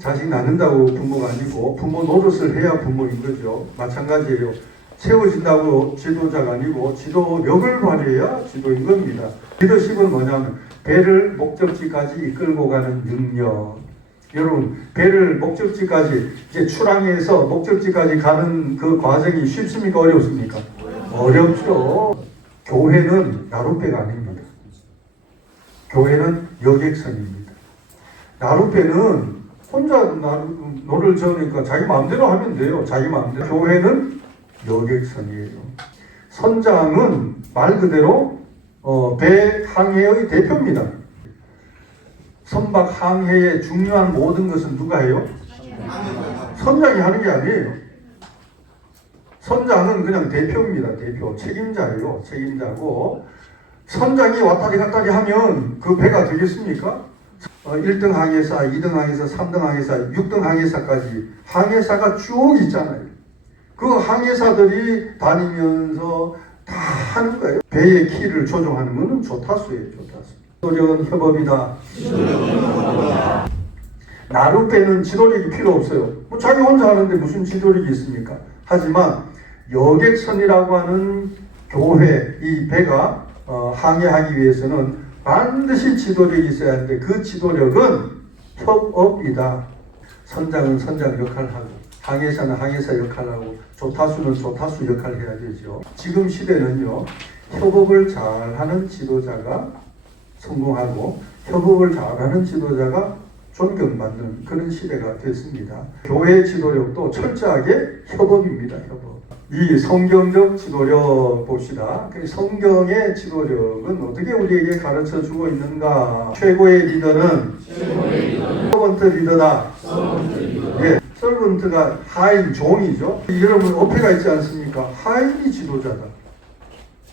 자식 낳는다고 부모가 아니고 부모 노릇을 해야 부모인 거죠. 마찬가지예요. 세워진다고 지도자가 아니고 지도력을 발휘해야 지도인 겁니다. 리더십은 뭐냐면 배를 목적지까지 이끌고 가는 능력. 여러분, 배를 목적지까지 이제 출항해서 목적지까지 가는 그 과정이 쉽습니까? 어렵습니까? 어렵죠. 교회는 나룻배가 아닙니다. 교회는 여객선입니다. 나룻배는 혼자 노를 저으니까 자기 마음대로 하면 돼요. 자기 마음대로. 교회는 여객선이에요. 선장은 말 그대로 배 항해의 대표입니다. 선박 항해의 중요한 모든 것은 누가 해요? 선장이 하는 게 아니에요. 선장은 그냥 대표입니다. 대표. 책임자예요. 책임자고 선장이 왔다리 갔다리 하면 그 배가 되겠습니까? 1등 항해사, 2등 항해사, 3등 항해사, 6등 항해사까지 항해사가 쭉 있잖아요. 그 항해사들이 다니면서 다 하는 거예요. 배의 키를 조종하는 것은 조타수예요. 조타수. 지도력은 협업이다. 나룻배는 지도력이 필요 없어요. 뭐 자기 혼자 하는데 무슨 지도력이 있습니까? 하지만 여객선이라고 하는 교회, 이 배가 항해하기 위해서는 반드시 지도력이 있어야 하는데 그 지도력은 협업이다. 선장은 선장 역할을 하고 항해사는 항해사 역할을 하고 조타수는 조타수 역할을 해야 되죠. 지금 시대는요. 협업을 잘하는 지도자가 성공하고 협업을 잘하는 지도자가 존경받는 그런 시대가 됐습니다. 교회 지도력도 철저하게 협업입니다. 협업. 이 성경적 지도력 봅시다. 성경의 지도력은 어떻게 우리에게 가르쳐 주고 있는가? 최고의 리더는 서번트 리더다. 예, 서번트가 하인, 종이죠. 여러분 어폐가 있지 않습니까? 하인이 지도자다.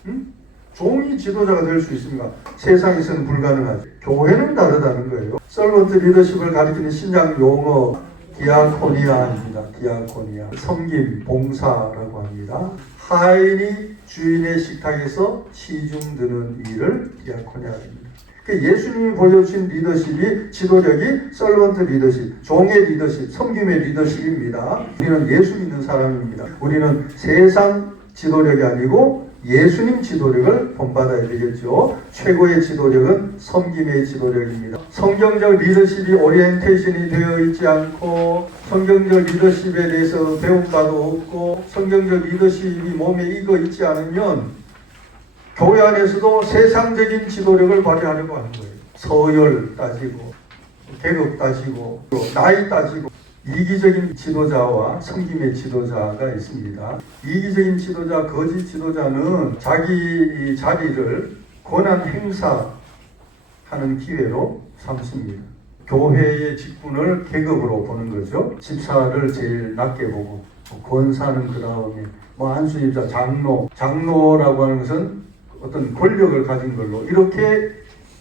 응? 종이 지도자가 될 수 있습니까? 세상에서는 불가능하죠. 교회는 다르다는 거예요. 서번트 리더십을 가리키는 신약 용어 디아코니아입니다. 디아코니아. 섬김, 봉사라고 합니다. 하인이 주인의 식탁에서 시중 드는 일을 디아코니아입니다. 예수님이 보여주신 리더십이 지도력이 서번트 리더십, 종의 리더십, 섬김의 리더십입니다. 우리는 예수 믿는 사람입니다. 우리는 세상 지도력이 아니고 예수님 지도력을 본받아야 되겠죠. 최고의 지도력은 섬김의 지도력입니다. 성경적 리더십이 오리엔테이션이 되어 있지 않고 성경적 리더십에 대해서 배운 바도 없고 성경적 리더십이 몸에 익어 있지 않으면 교회 안에서도 세상적인 지도력을 발휘하려고 하는 거예요. 서열 따지고 계급 따지고 나이 따지고 이기적인 지도자와 섬김의 지도자가 있습니다. 이기적인 지도자, 거짓 지도자는 자기 자리를 권한 행사하는 기회로 삼습니다. 교회의 직분을 계급으로 보는 거죠. 집사를 제일 낮게 보고 권사는 그 다음에 안수집사, 장로라고 하는 것은 어떤 권력을 가진 걸로 이렇게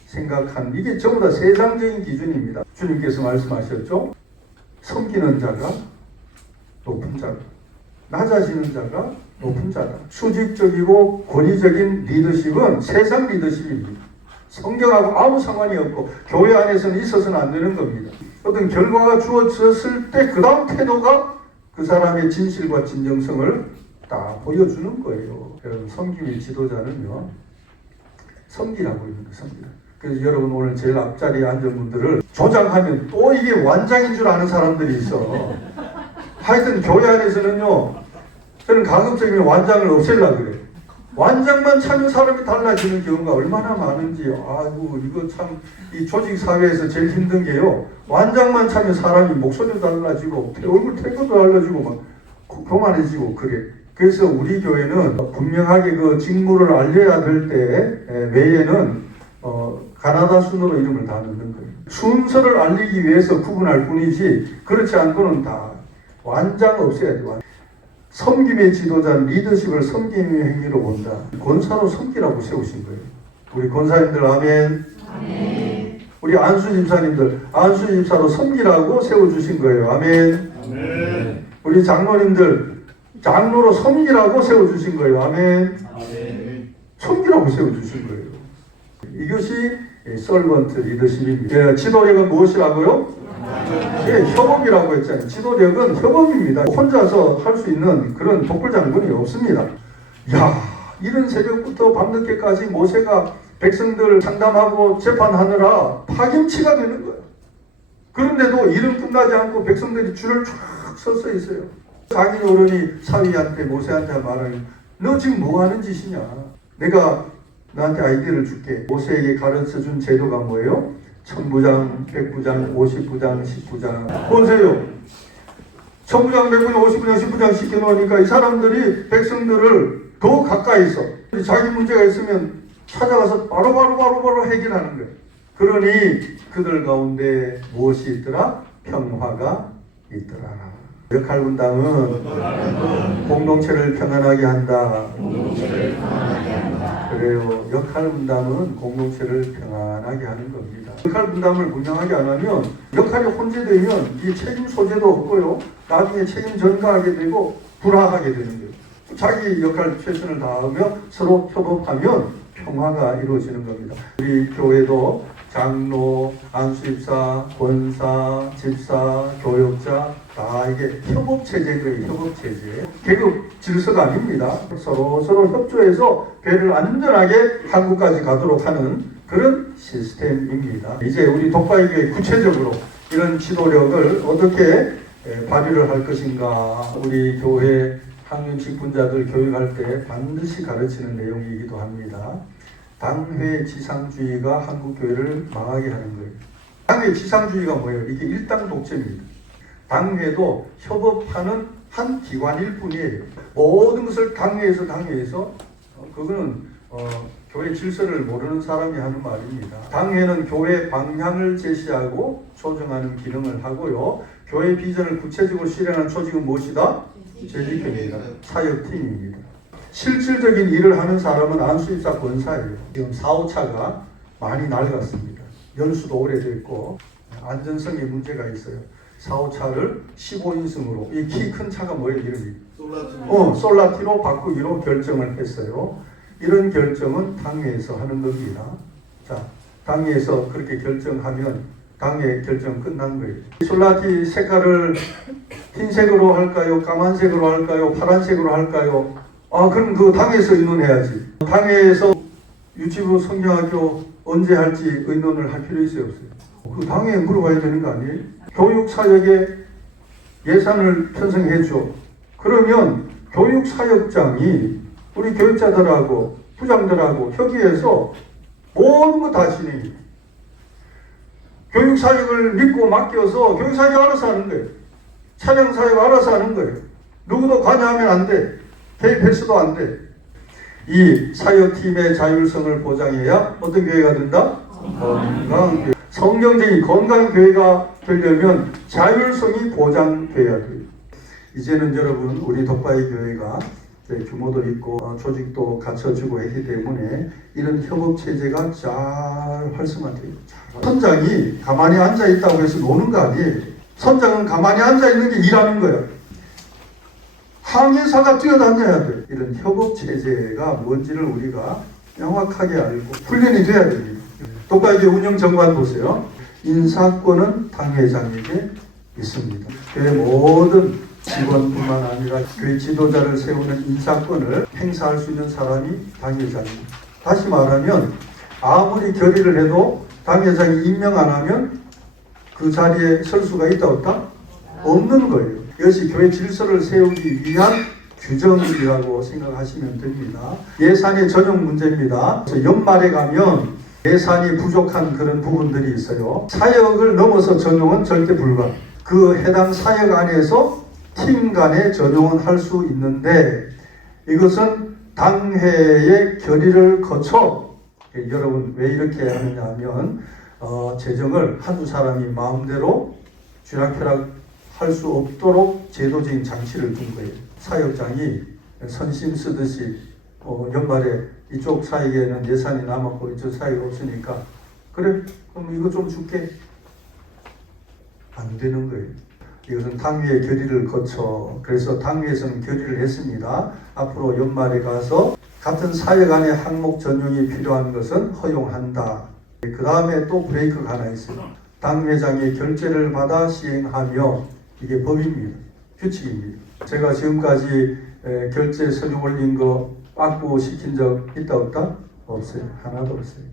생각한 이게 전부 다 세상적인 기준입니다. 주님께서 말씀하셨죠. 섬기는 자가 높은 자다. 낮아지는 자가 높은 자다. 수직적이고 권위적인 리더십은 세상 리더십입니다. 성경하고 아무 상관이 없고 교회 안에서는 있어서는 안 되는 겁니다. 어떤 결과가 주어졌을 때 그 다음 태도가 그 사람의 진실과 진정성을 다 보여주는 거예요. 여러분 섬김의 지도자는요. 섬기라고 있는 거예요. 섬기라. 그래서 여러분 오늘 제일 앞자리에 앉은 분들을 조장하면 또 이게 완장인 줄 아는 사람들이 있어. 하여튼 교회 안에서는요. 저는 가급적이면 완장을 없애려고 그래요. 완장만 차면 사람이 달라지는 경우가 얼마나 많은지. 아이고 이거 참 이 조직 사회에서 제일 힘든 게요. 완장만 차면 사람이 목소리도 달라지고 얼굴 태도도 달라지고 막 교만해지고 그래. 그래서 우리 교회는 분명하게 그 직무를 알려야 될 때 외에는 가나다 순으로 이름을 다 넣는 거예요. 순서를 알리기 위해서 구분할 뿐이지 그렇지 않고는 다 완장 없애야 돼요. 섬김의 지도자는 리더십을 섬김의 행위로 본다. 권사로 섬기라고 세우신 거예요. 우리 권사님들 아멘. 아멘. 우리 안수 집사님들 안수 집사로 섬기라고 세워주신 거예요. 아멘. 아멘. 우리 장로님들 장로로 섬기라고 세워주신 거예요. 아멘. 아멘. 섬기라고 세워주신 거예요. 이것이 서번트 리더십입니다. 지도력은 무엇이라고요? 예, 협업이라고 했잖아요. 지도력은 협업입니다. 혼자서 할 수 있는 그런 독불장군이 없습니다. 야, 이른 새벽부터 밤늦게까지 모세가 백성들 상담하고 재판하느라 파김치가 되는 거예요. 그런데도 일은 끝나지 않고 백성들이 줄을 쫙 서서 있어요. 자기 어른이 사위한테 모세한테 말하니 너 지금 뭐 하는 짓이냐. 내가 너한테 아이디어를 줄게. 모세에게 가르쳐준 제도가 뭐예요? 1000부장, 100부장, 50부장, 10부장. 보세요. 1000부장, 100부장, 50부장, 10부장 시켜놓으니까 이 사람들이 백성들을 더 가까이서 자기 문제가 있으면 찾아가서 바로 해결하는 거예요. 그러니 그들 가운데 무엇이 있더라? 평화가 있더라. 역할 분담은 공동체를 평안하게 한다. 그래요. 역할 분담은 공동체를 평안하게 하는 겁니다. 역할 분담을 분명하게 안 하면 역할이 혼재되면 이 책임 소재도 없고요. 나중에 책임 전가하게 되고 불화하게 되는 거예요. 자기 역할 최선을 다하며 서로 협업하면 평화가 이루어지는 겁니다. 우리 교회도 장로, 안수집사, 권사, 집사, 교역자 다 이게 협업체제인 거예요. 협업체제. 계급 질서가 아닙니다. 서로 협조해서 배를 안전하게 한국까지 가도록 하는 그런 시스템입니다. 이제 우리 독바이교회 구체적으로 이런 지도력을 어떻게 발휘를 할 것인가. 우리 교회 학년 직분자들 교육할 때 반드시 가르치는 내용이기도 합니다. 당회 지상주의가 한국교회를 망하게 하는 거예요. 당회 지상주의가 뭐예요? 이게 일당 독재입니다. 당회도 협업하는 한 기관일 뿐이에요. 모든 것을 당회에서 그거는 교회 질서를 모르는 사람이 하는 말입니다. 당회는 교회 방향을 제시하고 조정하는 기능을 하고요. 교회 비전을 구체적으로 실행하는 조직은 무엇이다? 재직회입니다. 사역팀입니다. 실질적인 일을 하는 사람은 안수집사 권사예요. 지금 4, 5차가 많이 낡았습니다. 연수도 오래됐고 안전성에 문제가 있어요. 4, 5차를 15인승으로 이 키 큰 차가 뭐예요? 이름이? 솔라티로 바꾸기로 결정을 했어요. 이런 결정은 당회에서 하는 겁니다. 자, 당회에서 그렇게 결정하면 당회 결정 끝난 거예요. 솔라티 색깔을 흰색으로 할까요? 까만색으로 할까요? 파란색으로 할까요? 그럼 그 당에서 의논해야지. 당에서 유치부 성경학교 언제 할지 의논을 할 필요 있어요, 없어요? 그 당에 물어봐야 되는 거 아니에요? 교육사역에 예산을 편성해줘. 그러면 교육사역장이 우리 교육자들하고 부장들하고 협의해서 모든 거 다 진행해요. 교육사역을 믿고 맡겨서 교육사역 알아서 하는 거예요. 찬양사역 알아서 하는 거예요. 누구도 관여하면 안 돼. 개입해서도 안 돼. 이 사역팀의 자율성을 보장해야 어떤 교회가 된다? 건강한 교회. 성경적인 건강한 교회가 되려면 자율성이 보장돼야 돼요. 이제는 여러분 우리 독바이 교회가 규모도 있고 조직도 갖춰지고 했기 때문에 이런 협업체제가 잘 활성화돼요. 선장이 가만히 앉아있다고 해서 노는 거 아니에요. 선장은 가만히 앉아있는 게 일하는 거예요. 항해사가 뛰어다녀야 돼. 이런 협업체제가 뭔지를 우리가 명확하게 알고 훈련이 돼야 됩니다. 독바이교회 운영정관 보세요. 인사권은 당회장에게 있습니다. 교회 모든 직원뿐만 아니라 교회 지도자를 세우는 인사권을 행사할 수 있는 사람이 당회장입니다. 다시 말하면 아무리 결의를 해도 당회장이 임명 안 하면 그 자리에 설 수가 있다 없다? 없는 거예요. 이것이 교회 질서를 세우기 위한 규정이라고 생각하시면 됩니다. 예산의 전용 문제입니다. 그래서 연말에 가면 예산이 부족한 그런 부분들이 있어요. 사역을 넘어서 전용은 절대 불가. 그 해당 사역 안에서 팀 간의 전용은 할 수 있는데 이것은 당회의 결의를 거쳐 여러분 왜 이렇게 하느냐 하면 재정을 한두 사람이 마음대로 쥐락펴락 할 수 없도록 제도적인 장치를 둔 거예요. 사역장이 선심 쓰듯이 연말에 이쪽 사역에는 예산이 남았고 이쪽 사역이 없으니까 그래 그럼 이거 좀 줄게. 안 되는 거예요. 이것은 당회의 결의를 거쳐 그래서 당회에서는 결의를 했습니다. 앞으로 연말에 가서 같은 사역 안에 항목 전용이 필요한 것은 허용한다. 그 다음에 또 브레이크가 하나 있어요. 당회장의 결재를 받아 시행하며 이게 법입니다. 규칙입니다. 제가 지금까지 결재 서류 올린 거 빠꾸 시킨 적 있다 없다? 없어요. 하나도 없어요.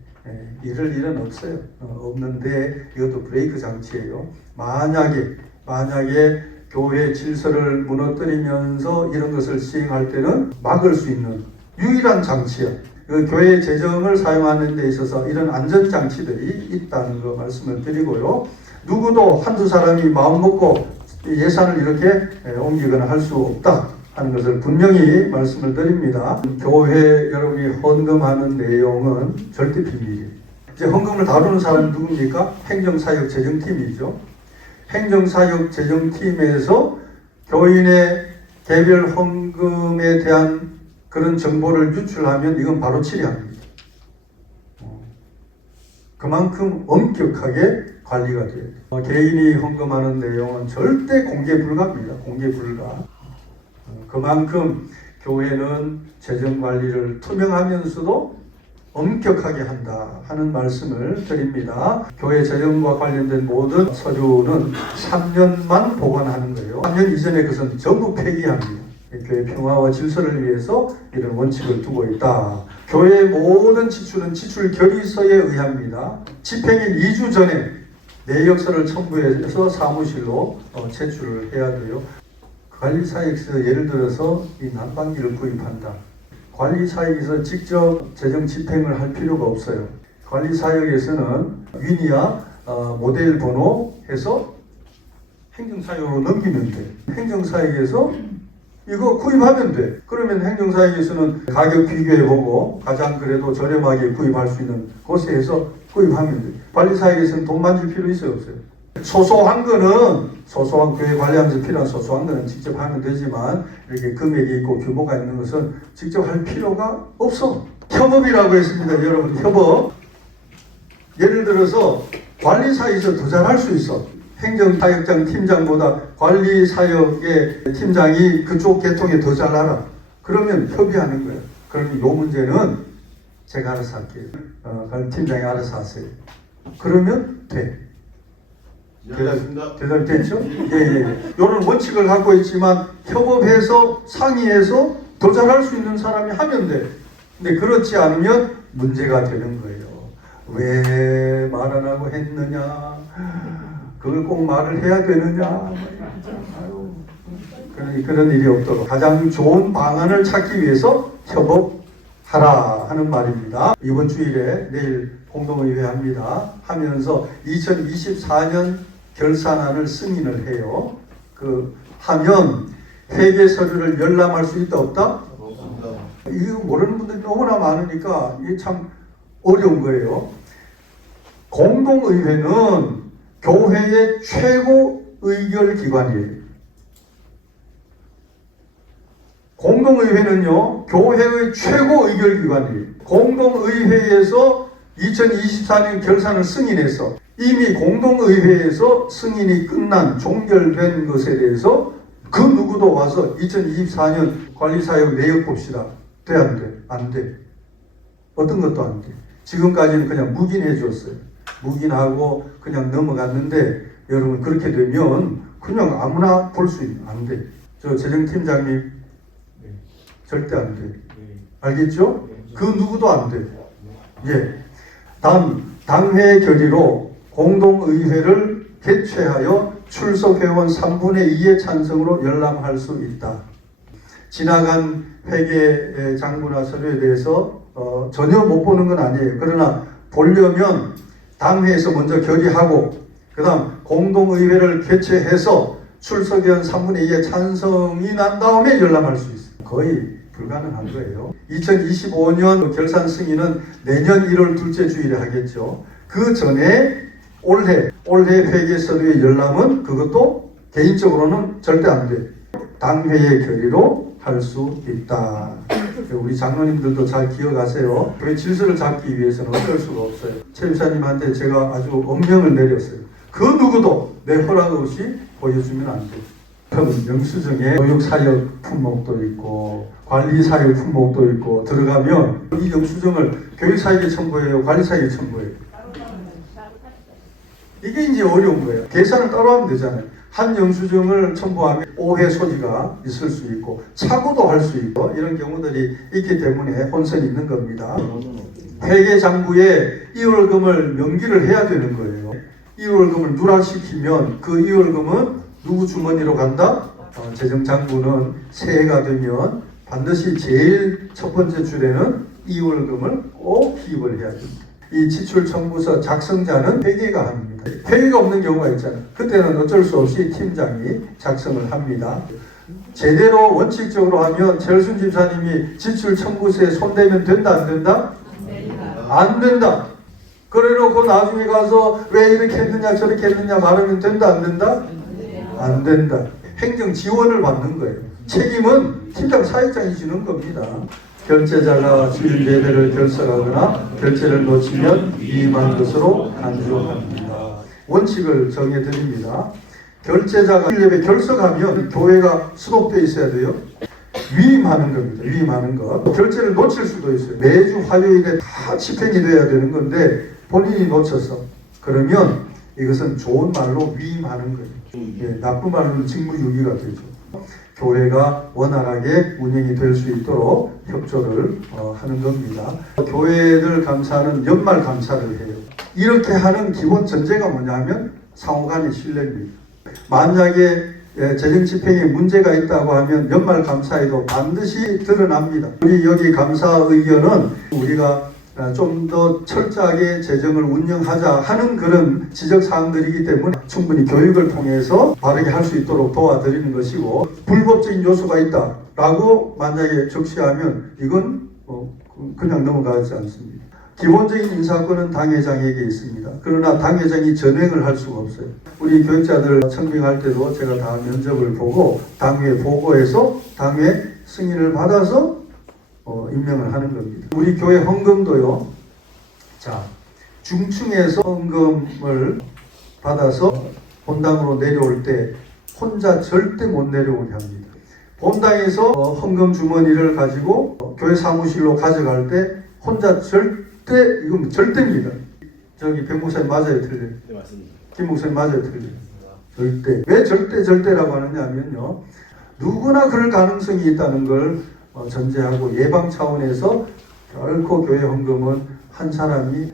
이럴 일은 없어요. 없는데 이것도 브레이크 장치예요. 만약에 교회 질서를 무너뜨리면서 이런 것을 시행할 때는 막을 수 있는 유일한 장치야. 그 교회 재정을 사용하는 데 있어서 이런 안전장치들이 있다는 거 말씀을 드리고요. 누구도 한두 사람이 마음먹고 예산을 이렇게 옮기거나 할 수 없다 하는 것을 분명히 말씀을 드립니다. 교회 여러분이 헌금하는 내용은 절대 비밀이에요. 이제 헌금을 다루는 사람은 누굽니까? 행정사역 재정팀이죠. 행정사역 재정팀에서 교인의 개별 헌금에 대한 그런 정보를 유출하면 이건 바로 처리합니다. 그만큼 엄격하게 관리가 돼야 돼요. 개인이 헌금하는 내용은 절대 공개 불가입니다. 공개 불가. 그만큼 교회는 재정 관리를 투명하면서도 엄격하게 한다 하는 말씀을 드립니다. 교회 재정과 관련된 모든 서류는 3년만 보관하는 거예요. 3년 이전에 그것은 전부 폐기합니다. 교회 평화와 질서를 위해서 이런 원칙을 두고 있다. 교회의 모든 지출은 지출 결의서에 의합니다. 집행일 2주 전에 내역서를 첨부해서 사무실로 제출을 해야 돼요. 관리사역에서 예를 들어서 이 난방기를 구입한다. 관리사역에서 직접 재정 집행을 할 필요가 없어요. 관리사역에서는 위니아 모델 번호 해서 행정사역으로 넘기면 돼. 행정사역에서 이거 구입하면 돼. 그러면 행정사역에서는 가격 비교해보고 가장 그래도 저렴하게 구입할 수 있는 곳에서 구입하면 돼. 관리사역에서는 돈 만질 필요 있어요, 없어요? 소소한 교회 관리하면서 필요한 소소한 거는 직접 하면 되지만 이렇게 금액이 있고 규모가 있는 것은 직접 할 필요가 없어. 협업이라고 했습니다. 여러분, 협업. 예를 들어서 관리사역에서 더 잘할 수 있어. 행정사역장 팀장보다 관리사역의 팀장이 그쪽 계통에 더 잘 알아. 그러면 협의하는 거예요. 그러면 이 문제는 제가 알아서 할게요. 팀장이 알아서 하세요. 그러면 돼. 대답됐죠? 예. 이런 원칙을 갖고 있지만 협업해서 상의해서 더 잘할 수 있는 사람이 하면 돼. 근데 그렇지 않으면 문제가 되는 거예요. 왜 말 안 하고 했느냐? 그걸 꼭 말을 해야 되느냐? 그런 일이 없도록 가장 좋은 방안을 찾기 위해서 협업하라 하는 말입니다. 이번 주일에 내일 공동의회 합니다. 하면서 2024년 결산안을 승인을 해요. 하면 회계 서류를 열람할 수 있다 없다? 없습니다. 이거 모르는 분들이 너무나 많으니까 이게 참 어려운 거예요. 공동의회는 교회의 최고 의결 기관이에요. 공동의회는요, 교회의 최고 의결 기관이에요. 공동의회에서 2024년 결산을 승인해서 이미 공동의회에서 승인이 끝난 종결된 것에 대해서 그 누구도 와서 2024년 관리사역 내역 봅시다. 돼, 안 돼? 안 돼. 어떤 것도 안 돼. 지금까지는 그냥 묵인해 줬어요. 묵인하고 그냥 넘어갔는데 여러분 그렇게 되면 그냥 아무나 볼 수 있는 안 돼. 저 재정팀장님 절대 안 돼. 알겠죠? 그 누구도 안 돼. 예. 당회 결의로 공동의회를 개최하여 출석 회원 3분의 2의 찬성으로 열람할 수 있다. 지나간 회계 장부나 서류에 대해서 전혀 못 보는 건 아니에요. 그러나 보려면 당회에서 먼저 결의하고 그 다음 공동의회를 개최해서 출석 회원 3분의 2의 찬성이 난 다음에 열람할 수 있어요. 거의 불가능한 거예요. 2025년 결산 승인은 내년 1월 둘째 주일에 하겠죠. 그 전에 올해 회계 서류의 열람은 그것도 개인적으로는 절대 안 돼. 당회의 결의로 할 수 있다. 우리 장로님들도 잘 기억하세요. 교회 질서를 잡기 위해서는 어쩔 수가 없어요. 최 유사님한테 제가 아주 엄명을 내렸어요. 그 누구도 내 허락 없이 보여주면 안 돼. 그럼 영수증에 교육사역 품목도 있고 관리사역 품목도 있고 들어가면 이 영수증을 교육사역에 첨부해요, 관리사역에 첨부해요? 이게 이제 어려운 거예요. 계산을 따로 하면 되잖아요. 한 영수증을 첨부하면 오해 소지가 있을 수 있고 착오도 할 수 있고 이런 경우들이 있기 때문에 혼선이 있는 겁니다. 회계장부에 이월금을 명기를 해야 되는 거예요. 이월금을 누락시키면 그 이월금은 누구 주머니로 간다? 재정장부는 새해가 되면 반드시 제일 첫 번째 줄에는 이월금을 꼭 기입을 해야 됩니다. 이 지출청구서 작성자는 회계가 합니다. 회계가 없는 경우가 있잖아요. 그때는 어쩔 수 없이 팀장이 작성을 합니다. 제대로 원칙적으로 하면 최일순 집사님이 지출청구서에 손대면 된다 안 된다? 안 된다. 그래놓고 나중에 가서 왜 이렇게 했느냐 저렇게 했느냐 말하면 된다 안 된다? 안 된다. 행정 지원을 받는 거예요. 책임은 팀장 사회장이 지는 겁니다. 결제자가 주인 대대를 결석하거나 결제를 놓치면 위임한 것으로 간주합니다. 원칙을 정해드립니다. 결제자가 1렙에 결석하면 교회가 수록되어 있어야 돼요. 위임하는 겁니다. 위임하는 것. 결제를 놓칠 수도 있어요. 매주 화요일에 다 집행이 돼야 되는 건데 본인이 놓쳐서 그러면 이것은 좋은 말로 위임하는 거예요. 예, 나쁜 말로는 직무유기가 되죠. 교회가 원활하게 운영이 될 수 있도록 협조를 하는 겁니다. 교회들 감사는 연말 감사를 해요. 이렇게 하는 기본 전제가 뭐냐면 상호간의 신뢰입니다. 만약에 재정 집행에 문제가 있다고 하면 연말 감사에도 반드시 드러납니다. 우리 여기 감사 의견은 우리가 좀 더 철저하게 재정을 운영하자 하는 그런 지적사항들이기 때문에 충분히 교육을 통해서 바르게 할 수 있도록 도와드리는 것이고, 불법적인 요소가 있다라고 만약에 적시하면 이건 그냥 넘어가지 않습니다. 기본적인 인사권은 당회장에게 있습니다. 그러나 당회장이 전횡을 할 수가 없어요. 우리 교육자들 청빙할 때도 제가 다 면접을 보고 당회 보고해서 당회 승인을 받아서 임명을 하는 겁니다. 우리 교회 헌금도요. 자, 중층에서 헌금을 받아서 본당으로 내려올 때 혼자 절대 못 내려오게 합니다. 본당에서 헌금 주머니를 가지고 교회 사무실로 가져갈 때 혼자 절대, 이건 절대입니다. 저기 백 목사님 맞아요, 틀려요? 네, 맞습니다. 김 목사님 맞아요, 틀려요? 절대. 왜 절대라고 하느냐면요. 누구나 그럴 가능성이 있다는 걸 전제하고 예방 차원에서 결코 교회 헌금은 한 사람이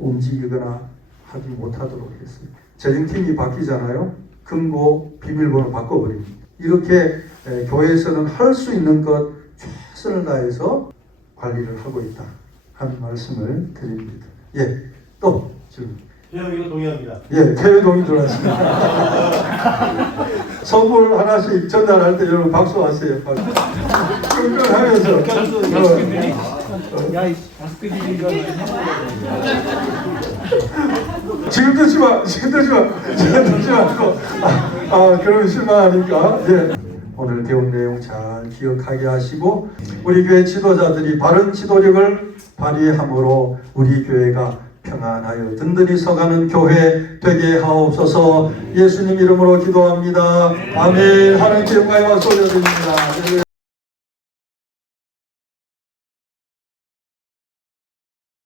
움직이거나 하지 못하도록 했습니다. 재정팀이 바뀌잖아요. 금고 비밀번호 바꿔버립니다. 이렇게 교회에서는 할 수 있는 것 최선을 다해서 관리를 하고 있다 하는 말씀을 드립니다. 예, 또 질문. 회원이도 동의합니다. 예, 퇴회 동의 들어왔습니다. 선물 하나씩 전달할 때 여러분 박수하세요. 끙끙하면서. 지금 듣지 마. 그러면 실망하니까. 예. 오늘 배운 내용 잘 기억하게 하시고 우리 교회 지도자들이 바른 지도력을 발휘함으로 우리 교회가 평안하여 든든히 서가는 교회 되게 하옵소서. 예수님 이름으로 기도합니다. 아멘. 하나님께 영광과 소리 드립니다.